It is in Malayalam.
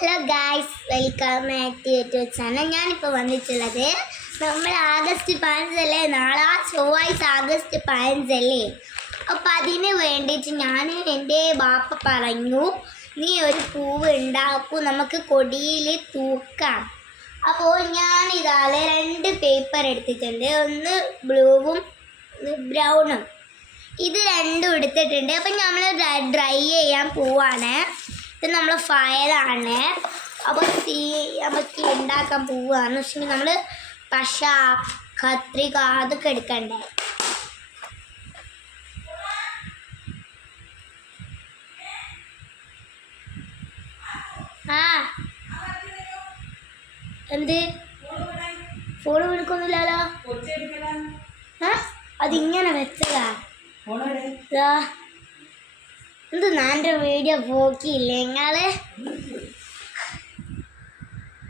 Hello guys, welcome back to YouTube channel. ഞാനിപ്പോൾ വന്നിട്ടുള്ളത് നമ്മൾ ആഗസ്റ്റ് 15 നാളെ ചൊവ്വാഴ്ച ആഗസ്റ്റ് 15 അപ്പോൾ അതിന് വേണ്ടിയിട്ട് ഞാൻ എൻ്റെ ബാപ്പ പറഞ്ഞു, നീ ഒരു പൂവ് ഉണ്ടാക്കൂ, നമുക്ക് കൊടിയിൽ തൂക്കാം. അപ്പോൾ ഞാനിതാലെ 2 പേപ്പർ എടുത്തിട്ടുണ്ട്, ഒന്ന് ബ്ലൂവും ബ്രൗണും. ഇത് രണ്ടും എടുത്തിട്ടുണ്ട്. അപ്പം നമ്മൾ ഡ്രൈ ചെയ്യാൻ പോവാണ്. ഇത് നമ്മൾ ഫയലാണ്. അപ്പോൾ നമുക്ക് ഉണ്ടാക്കാൻ പോവുകയാണ്. പക്ഷേ നമ്മൾ പശ, കത്രിക അതൊക്കെ എടുക്കണ്ടേ. ആ എന്ത് ഫോൺ വിളിക്കൊന്നുമില്ലല്ലോ. അതിങ്ങനെ വെച്ചതാ. എന്ത് നാൻ്റെ വീഡിയോ പോക്കിയില്ലേ നിങ്ങൾ?